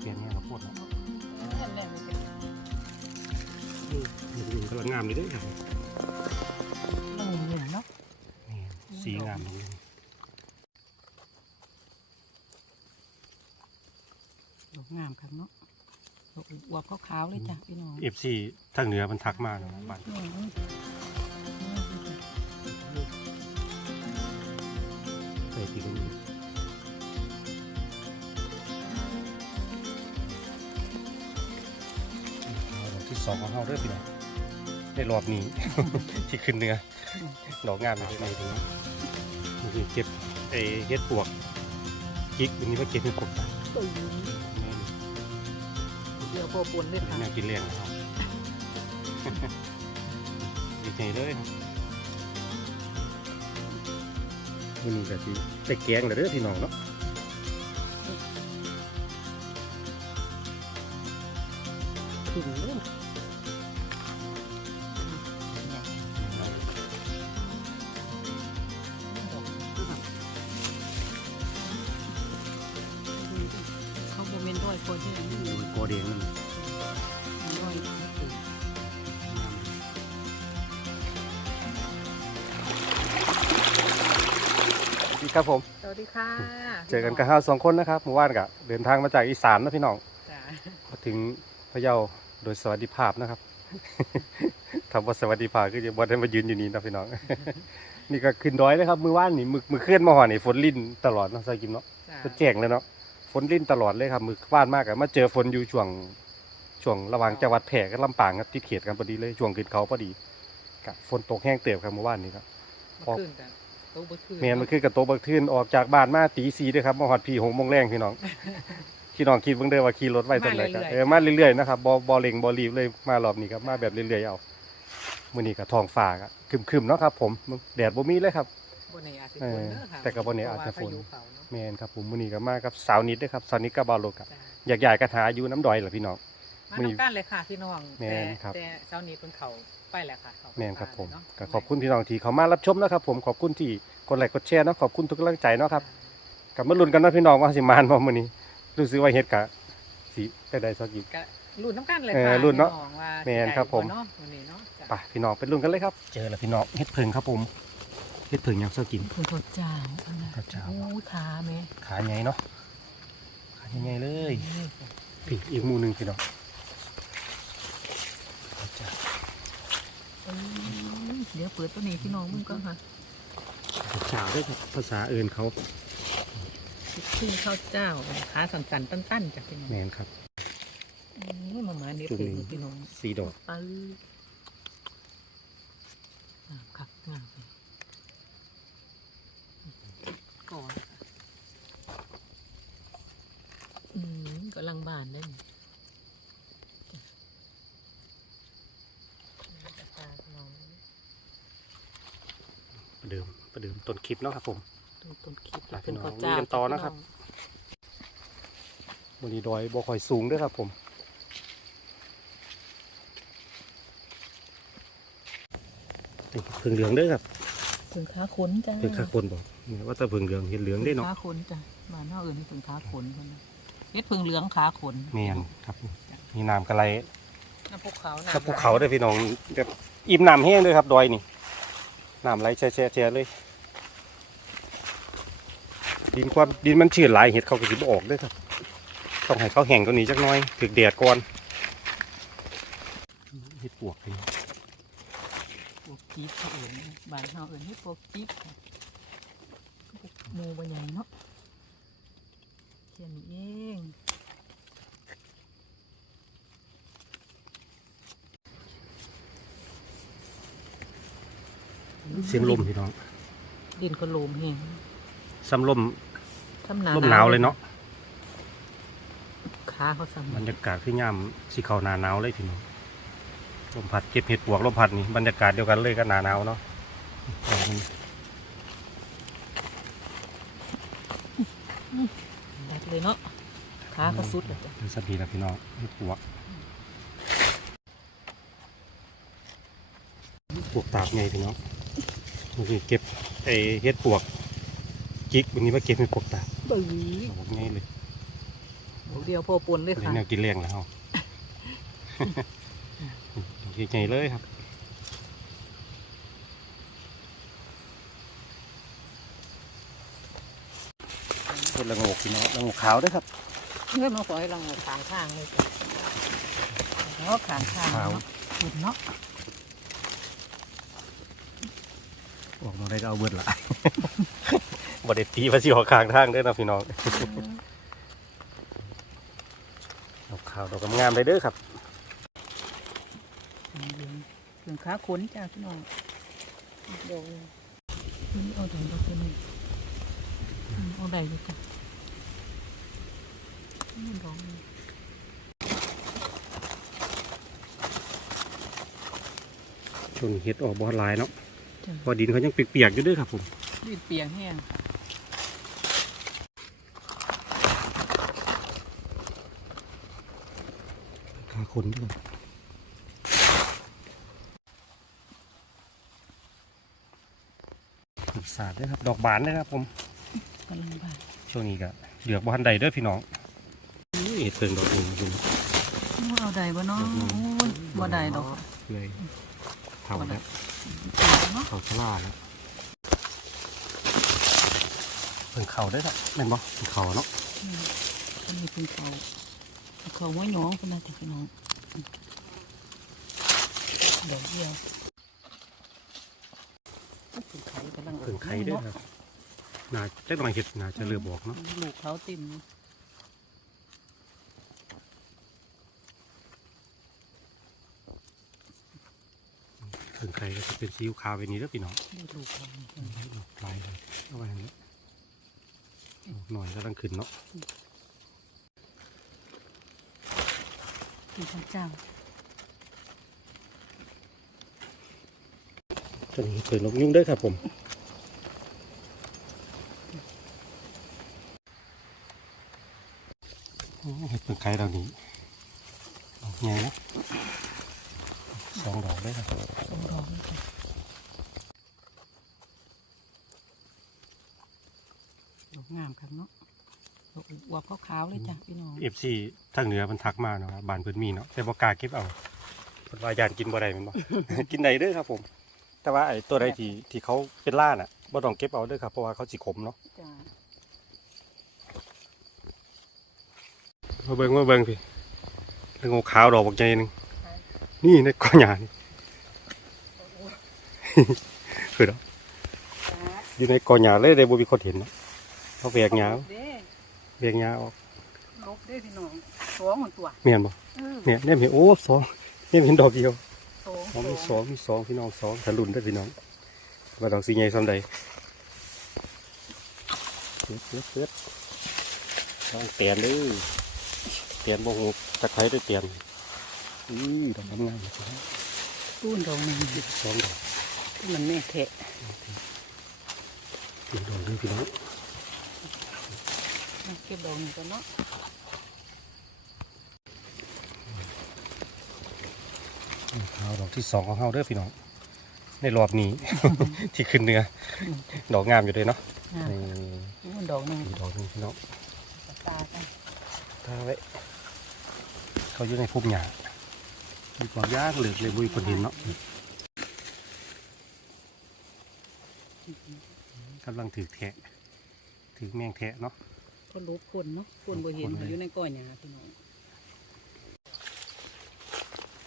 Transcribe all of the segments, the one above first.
เปลี่ยนเนี่ยเราพูดแล้วนั่นแหละมันเป็นนี่ดูกำลังงามเลยเด้วยครับลงเหนือเนาะนี่สีงามเลยดอกงามครับเนาะดอกอวบขาวๆเลยจ้ะพี่น้องเอฟซีทางเหนือมันทักมาเนาะบ้านอืมใส่ตีกัน อยู่เอาดอกที่สองของเราเด้อพี่น้องในรอบนี้ ที่ขึ้นเนื้อดอกงามเลยในถึงนี่คือเก็บไอ้เฮ็ดปวกกิ๊กวันนี้ว่าเก็บเป็นปวกตาตื่นแม่นเดี๋ยวพอปวนเลยค่ะแนวกินเลี้ยงนะครับดีใจเลยครับวันนี้ก็สิแต่แกงแล้วเด้อพี่น้องเนาะ ครับผม สวัสดีค่ะเจอกันกับเราสองคนนะครับเมื่อวานก็เดินทางมาจากอีสานนะพี่น้องจ้ะมาถึงพะเยาโดยสวัสดิภาพนะครับทำว่าสวัสดิภาพคือจะบ่ได้มายืนอยู่นี่นะพี่น้อง นี่ก็ขึ้นดอยเลยครับมือว่านนี่มือมือเคลื่อนมาหอนี่ฝนลิ่นตลอดเนาะใส่กิมเนาะจ้ะก็แจ้งเลยเนาะฝนลิ่นตลอดเลยครับมือว่านมากอะมาเจอฝนอยู่ช่วงช่วงระหว่างจังหวัดแพร่กับลำปางครับที่เขตกันพอดีเลยช่วงขึ้นเขาพอดีกับฝนตกแห้งเติบครับเมื่อวานนี้ครับเมื่อคืนกัน โต๊ะเมื่อคืนเมียนมันคือกระโตะบักทืนออกจากบ้านมาตีสีด้วยครับมาหอดพี่หงโมงแรงพี่น้อง พี่น้องคิดเบิ่งเด้อว่าขี่รถไว้สันใดครับเออมาเรื่อยๆนะครับบ่บ่เร่งบ่รีบเลยมารอบนี้ครับมาแบบเรื่อยๆเอามื้อนี้ก็ท้องฟ้าก็ครึมๆเนาะครับ ผมแดดบ่มีเลยครับ บนในอาจจะเอฝอนเด้อค่ะแต่ก็บ่แน่อาจจะฝน เพรว่พยุเขาเนาะแม่นครับผมมื้อนี้ก็มากับสาวนิดเด้อครับสาวนิดกับบาวโลกับจ้ะอยากย้ายกันหาอยู่น้ำดอยเหรอพี่น้อง มามื้อนี้ทำกันเลยค่ะพี่น้องแม่แต่นครับ แต่เช้านี้เพิ่นเขา ไปแหละค่ะเขาไปแม่นครับผมเนาะก็ขอบคุณพี่น้องที่เขามารับชมนะครับ ผมขอบคุณที่กดไลค์กดแชร์เนาะขอบคุณทุกกำลังใจเนาะครับกลับมาลุ้นกันเนาะพี่น้องว่าสิมานบ่มื้อนี้รู้สึกว่าเฮ็ดกะสิได้ได้สักอีกก็รุ่นน้ำกันเลยเออค่ะรุ่นเนาะพี่องว่าแม่นครับผมสิได้เนาะวันนี้เนาะจ้ะไปพี่น้องไปลุ้นกันเลยครับ เจอแล้วพี่น้องเฮ็ดเพิงครับผมเฮ็ดเพิงยังเช้ากินคุณทดจ้าอันนั้นทดจ้าโอ้ยขาแม่ขาใหญ่เนาะขาใหญ่ๆเลยพี่อีกหมูหนึงพี่น้องทดจ้าเอ้ย เดี๋ยวเปิดตัวนี้พี่น้องมึงก่อนค่ะทดจ้าด้วยครับภาษาเอิญเขาขึ้นข้าวเจ้าขาสั่นๆตั้นๆจากพี่น้องแมนครับนี่มามาเดี๋ยวจุดเปิดนี้พี่น้องสีดอกปื้งามคักงามเลยก่อนค่ะอืมกำลังบานได้นี่จ้ะกระตากน้อง ประเดิมประเดิมต้นคลิปเนาะครับผมต้นต้นคลิปไปพี่น้องต้ข้าวเจ้าลุยกันต่อนะครับบนนี้ดอยบ่ค่อยสูงเด้วยครับผมนี่เพิงเหลืองเด้อครับถึงขาขนจ้าเพิงขาคนบอกเนี่ยว่าแต่เพิงเหลืองเห็นเหลืองได้เนาะขาขนจ้ะบ้านเฮาเอิ้นให้ถึงขาขนคนนะเฮ็ดเพิงเหลืองขาขนแมนครับมีน้ำกระไรน้ำภูเขาถ้าภูเขาเด้อพี่น้องแบบอิ่มน้ำแห้งเลยครับดอยนี่ น้ำไหลแช่ๆๆเลย ดินความดินมันชื้นหลายเห็ดเขาก็สิบออกเด้วยครับ ต้องให้เขาแห้งกว่านี้จักน่อยถึกแดดก่อนเห็ดปวกนี่พวกจี๊บเขาเอิ้นบานเฮาเอิ้นให้พวกจี๊บค่ะพมูบ่ใหญ่เนาะแค่นี้เอง เสียงลมพี่น้องดินก็โลมแห้งซ้ำลมทำหนาลมหนาวเลยเนาะขาเขาซ้ำบรรยากาศคือย่ำสีเขาหนาหนาวเลยพี่น้องลมพัดเก็บเห็ดปวกลมพัดนี่บรรยากาศเดียวกันเลยก็หนาหนาวเนาะดัดเลยเนาะขาเขาสุดเลยจ้ะเป็นสัตว์ดีนะพี่น้องเห็ดปวกปวกตากไงพี่น้อง นี่คือเก็บไอเห็ดปวกจิกวันนี้มาเก็บเห็ดปวกตากบื้อปวกไงเลยดอกเดียวพอปนเลยเดี๋ยค่ะวแนวกินเลี้ยงแล้วดอกใหญ่ๆเลยครับเป็นละโงกพี่น้องละโงกขาวด้วยครับเพื่อนมาขอให้เราขางข้างเลยจ้ะเนาะขางข้างขาวเนาะเห็นเนาะ ออกมาได้ก็เอาเบิดละบไดตีภาษีหัวคางทางเด้อนะพี่น้องดอกขาวดอกงามๆเลยเด้อครับเครื่องขาขนจ้าพี่น้องดอกนี่เอาดอกดอกนี้เอาได้อยู่จ้ะนี่ดอกนี้ช่วงนี้เห็ดออกบ่หลายเนาะจ้ะเพอดินเขายังเปียกๆอยู่เด้วยครับผมดินเปียกแห้งขาคนด้วยอีกศาสตร์ด้วยครับ ดอกบานด้วยครับผมกำลังบานช่วงนี้ก็เหลือกบ่ทันใดเด้อพี่น้องอุ้ยเห็ดเพิงดอกหนึงคุณเอาได้บ่เนาะโอ้ยบ่ได้ดอกเลยเท่าแล้ว เนาะเท่าชลาแล้วเพิ่งเข่าได้อครับแม่นบ่เพิ่งเข่าเนาะอันนี้เป็นเขาเขาหัวหยองคนน่ะแต่พี่น้องดอกเดียวเพิ่งไข่กำลังออกเพิ่งไข่เด้อครับน่าจะกำลังเห็ดน่าจะเลือบออกเนาะลูกเขาเต็ม เพิ่งไข่ก็จะเป็นซีอิ๊วขาวแบบนี้เด้อพี่น้องนี่ลูกเขาดอกลายเลยเอาไว้อันนี้ดอกหน่อยกำลังขึ้นเนาะเป็นพระเจ้าตัวนี้เปิดนกยุ่งเด้อครับผมโอ้เห็ดเพิ่งไข่เรานี้ดอกใหญ่นะ สองดอกได้อครับสองดอกนี่ค่ะดอกงามครับเนาะดอกอวบขาวๆเลยจ้ะพี่น้องเอฟซีทางเหนือมันทักมาเนาะว่าบ้านเพิ่นมีเนาะแต่บ่กล้าเก็บเอาเพิ่นว่ายานกินบ่ได้แม่นบ่ กินได้เด้อครับผม แต่ว่าไอ้ตัวใดที่ที่เขาเป็นล่าน่ะบ่ต้องเก็บเอาเด้อครับเพราะว่าเขาสิขมเนาะจ้ามาเบิ่งมาเบิ่งพี่แล้วงูขาวดอกบักใหญ่หนึง นี่ในก้อนหญ้านี่คือดอกอยู่ในก้อนหญ้าเลยได้บ่มีคนเห็นเนาะเขาแบกหญ้าเด้แบกหญ้าออกลบเด้พี่น้องสองมันตัวแม่นบ่เออเนี่ยเนี่ยเห็นโอ้สองเนี่ยเห็นดอกเดียวสองอ๋อมีสองมีสองพี่น้องสองทะลุนได้อพี่น้องว่าดอกสีใหญ่ซ้ำใดเปิดเปิดเปิดน้องเตียนเด้อเตียนบ่หูตะไคร้ด้วยเตียน อือดอกงามๆเลยครับตู้นดอกหนึ่งสองดอกมันแม่แทะอีกดอกหนึงพี่น้องเก็บดอกหนึ่งกันเนาะนี่เอาดอกที่สองของเฮาเด้อพี่น้อง ในรอบนี้ ที่ขึ้นเนื้อดอกงามอยู่เลยเนาะอ่านี่ตู้นดอกหนึ่งอีกดอกหนึงพี่น้องตากันทาไว้เขาอยู่ในพุ่มหญ้า มีความยากเหลือกเลยบุยคนเห็นเนาะกำลังถือแทะถือแมงแทะเนาะก็ลบคนเนาะคนบ่เห็นคนเลยอยู่ในก้อยหญ้าพี่น้อง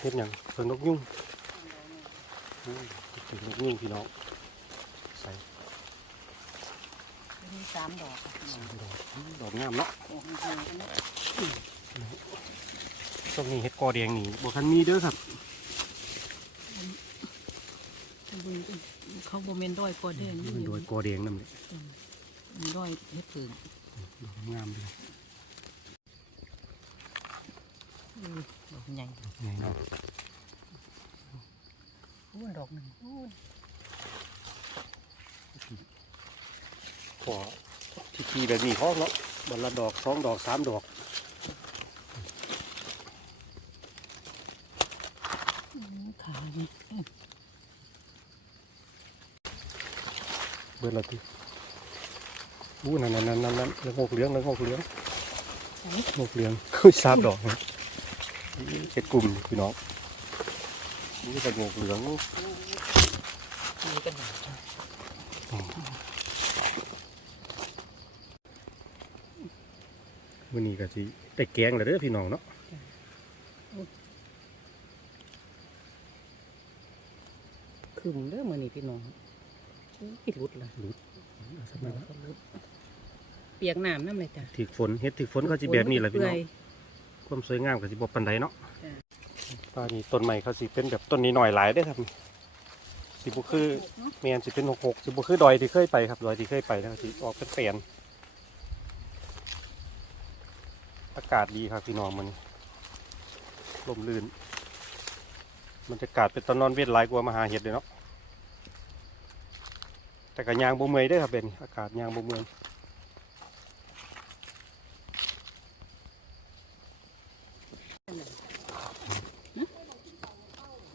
เฮ็ดหยังเพิ่งนกยุ่งอืมเพิ่งนกยุ่งพี่น้องใส่มีสามดอกค่ะพี่น้องดอกอืมดอกงามเนาะ ออกมาทางกันเนาะช่วงนี้เฮ็ดกอแดงนี่บ่คันมีเด้อครับเบิ่งดิเขาบ่แม่นด้อยกอแดงมันโดยกอแดงนั่นแหละมันด้อยเฮ็ดเพิ่งดอกงามเลยเออดอกใหญ่ดอกใหญ่เนาะอู้นดอกหนึ่งอู้นพอที่ทีแบบนี้พอเนาะบันละดอกสองดอกสามดอก ขานี่ เบิดละทีอู้นั่นนั่นนั่นนั่นแล้วงกเหลืองแล้วงกเหลืองสนกเหลืองคือสาบดอกนะเห็ดกลุ่มพี่น้องนี่แต่นกเหลืองมีกันหนาวันนี้ก็สิได้แกงแล้วเด้อพี่น้องเนาะขึ้นเด้อมื้อนี้พี่น้อง ปิดรุดเลยเอาสักหน่อยนะเปียกน้ำน้ำเลยจ้ะถือฝนเฮ็ดถือฝนเขาสิแบบนี้แหละพี่น้อง เปื่ย ความสวยงามก็สิบ่ปานใดเนาะจ้ะ ตอนนี้ต้นใหม่เขาสิเป็นแบบต้นนี้หน่อยหลายเด้อครับ สิบ่คือแม่นสิเป็นหกหกสิบ่คือดอยที่เคยไปครับดอยที่เคยไปนะครับสิออกเป็นแปลนอากาศดีครับพี่น้องมันลมลื่นมันจะกาศเป็นตอนนอนเวทหลายกว่ามหาเห็ดเลยเนาะ แต่ก็ยางบ่เมื่อยเด้อครับเบนอากาศยางบ่เมื่อย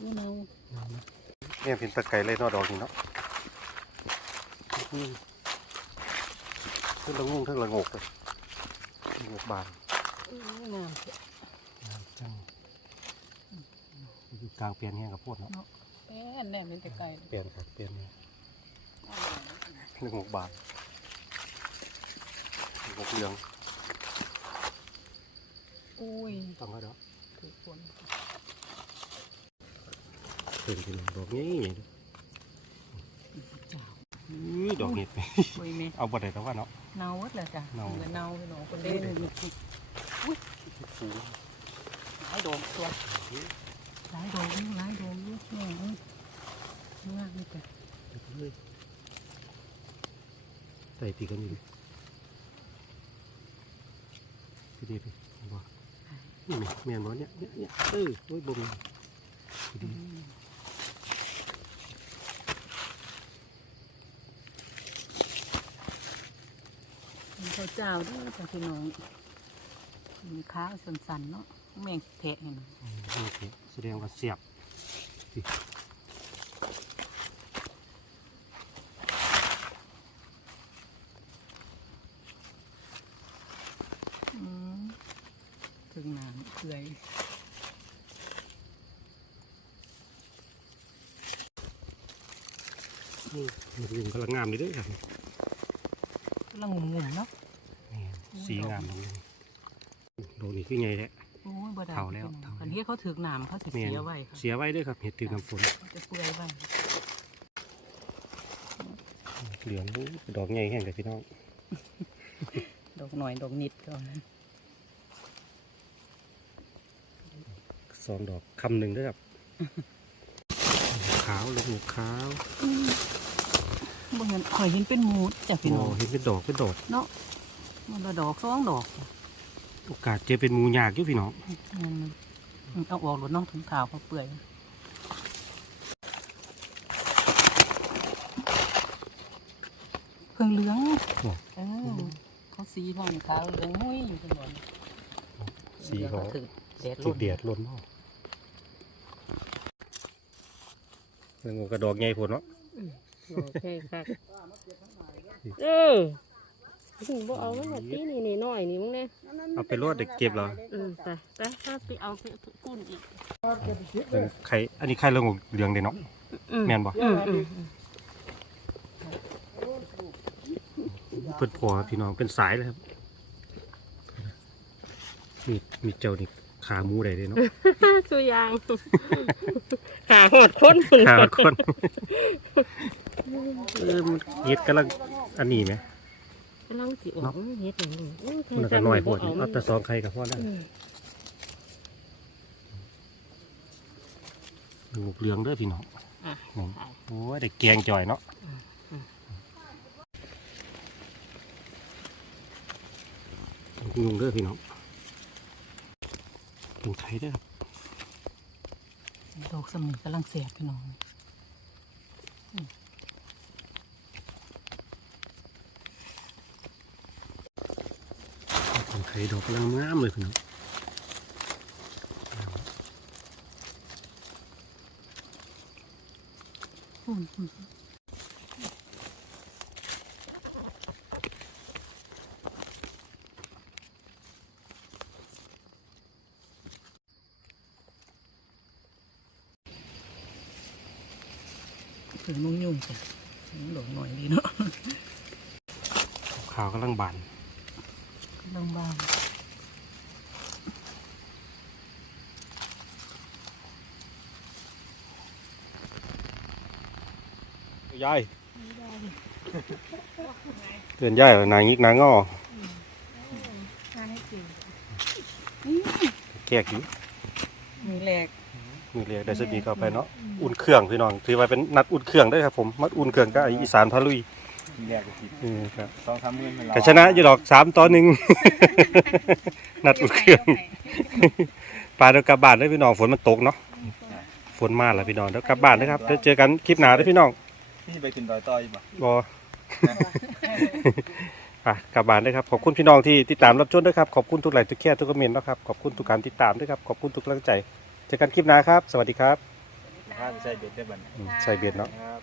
อู้เนาเนี่ยเป็นตะไคร้เลยเนอดอกนี่เนาะอืมเพิ่งละงุ่งเพิ่งละงกเลยงกบานอู้งามเสียงามจังอยู่กลางเปลี่ยนแห้งกับโพดเนาะแป้นแน่เป็นแต่ไก่เปลี่ยนครับเปลี่ยนเนี่ย เรื่องงกบานงกเหลืองอุ้ยต้องให้เนาะถือฝนเพิ่งกินดอกนี้จ้าอุ้ยดอกเห็ดอุ้ยแม่เอาบ่ได้แต่ว่าเนาะเนาหมดเลยจ้ะเนาเหลือเนาพี่น้องคนเล่นมีจิกฟูหลายโดมตัวหลายโดมหลายโดมลูกแม่งงามนี่จ้ะเลย ใส่ปีกันอยู่ดิทีนี้ไปบ่นี่แม่นบ่เนี่ยเนี่ยเนี่ยเออโอ้ยบ่มีดีมีข้าวเจ้าด้วยจ้ะพี่น้องมีข้าวสันๆเนาะแมงเพะนี่นะอืมโอเคแสดงว่าเสียบ อืมถึงน้ำเปื่อย นี่มัน ยุงกำลังงามเลยเด้วยครับกำลังงุ่มๆเนาะนี่สีงามตรงนี้โดนนี่คือไงแท้โอ้ยบ่ได้เฒ่าแล้วพี่น้องเฒ่าแล้วคันที่เขาถึกน้ำเขาสิแม่นเสียไว้ค่ะเสียไว้เด้วยครับเห็ดตือน้ำฝนเขาจะเปื่อยไว้เหลืองดอกใหญ่แห้งเลยพี่น้องดอกหน่อยดอกนิดก็สองดอกคำหนึ่งเด้วยครับขาวลูกหมูขาว บ่เห็นข่อยเห็นเป็นหมูจ้ะพี่โอ้น้องเห็นเป็นดอกเป็นดอกเนาะมันละดอกสองดอกจ้ะโอกาสเจอเป็นหมูยากอยู่พี่น้องนั่นมันเอาออกหลดน้องถุงขาวเขาเปื่อยเพิ่งเหลืองโอ้เออเขาสีพร้อมขาวเหลืองมุ้ยอยู่กันหมดสีเขาถึงแดดสีรุ่นเดียดล้นพ่อเรื่องกระดอกใหญ่ผลเนาะ โอเคค่ะเออถึงบ่เอามันแบบนี้นี่นี่น้อยนี่มึงเนี่ยเอาไปรวดเด็กเก็บเหรออืมไปไปถ้าไปเอาไปกุ้นอีกเรื่องไข่อันนี้ไข่เรื่องของเหลืองเด้เนาะอืมแม่นบ่อืมอืมเพิ่นพอพี่น้องเป็นสายเลยครับมีมีเจ้านี่ ขาหมูได้เลยเนาะตัวยาง ขาหอดคนพุ่นขาคน เออมันเฮ็ดกำลังอันนี้ไหมกำลังสิออกเฮ็ดอย่างนี้โอ้ยมันก็น้อยโพดเอาเอาแต่สองไข่กับพ่อแล้วอืมลูกเหลืองเด้อพี่น้องอะนี่โอ้ยได้แกงจ่อยเนาะลูกยุงเด้อพี่น้อง เป็นไข่เด้อครับดอกสมิงกำลังเสียพี่น้องเป็นไข่ดอกกำลังงามเลยพี่น้องอืมอืม ถึงนุ่งยุ่งจ้ะ ดอกหน่อยดีเนาะขาวกำลังบานกำลังบานยายเตือนยายว่านางยิกนางงอแกกอยู่มีแหลก มีเรียกได้สบีก็ไปเนาะอุ่นเครื่องพี่น้องถือว่าเป็นนัดอุ่นเครื่องได้อครับผมมัดอุ่นเครื่องก็ไออีสานพาลุยทีแรกก็คิดนี่ครับสองสามหมื่นเป็นเราก็ชนะอยู่ดอกสามต่อหนึ่ง นัดอุ่นเครื่องปลาเดี๋ยวกลับบ้านได้อพี่น้องฝนมันตกเนาะฝนมาแล้วพี่น้องเดี๋ยวกลับบ้านนะครับเดี๋ยวเจอกันคลิปหน้าเด้อพี่น้องที่ไปขึ้นดอยต้อยบ่บออะกลับบ้านด้วยครับ ขอบคุณพี่น้องที่ติดตามรับชมด้วยครับ ขอบคุณทุกไลค์ทุกแค่ทุกคอมเมนต์นะครับ ขอบคุณทุกการติดตามด้วยครับ ขอบคุณทุกกำลังใจ เจอกันคลิปหน้าครับ สวัสดีครับถ้าใส่เบ็ดได้บัดนี้อืมใส่เบียดเนาะ ครับ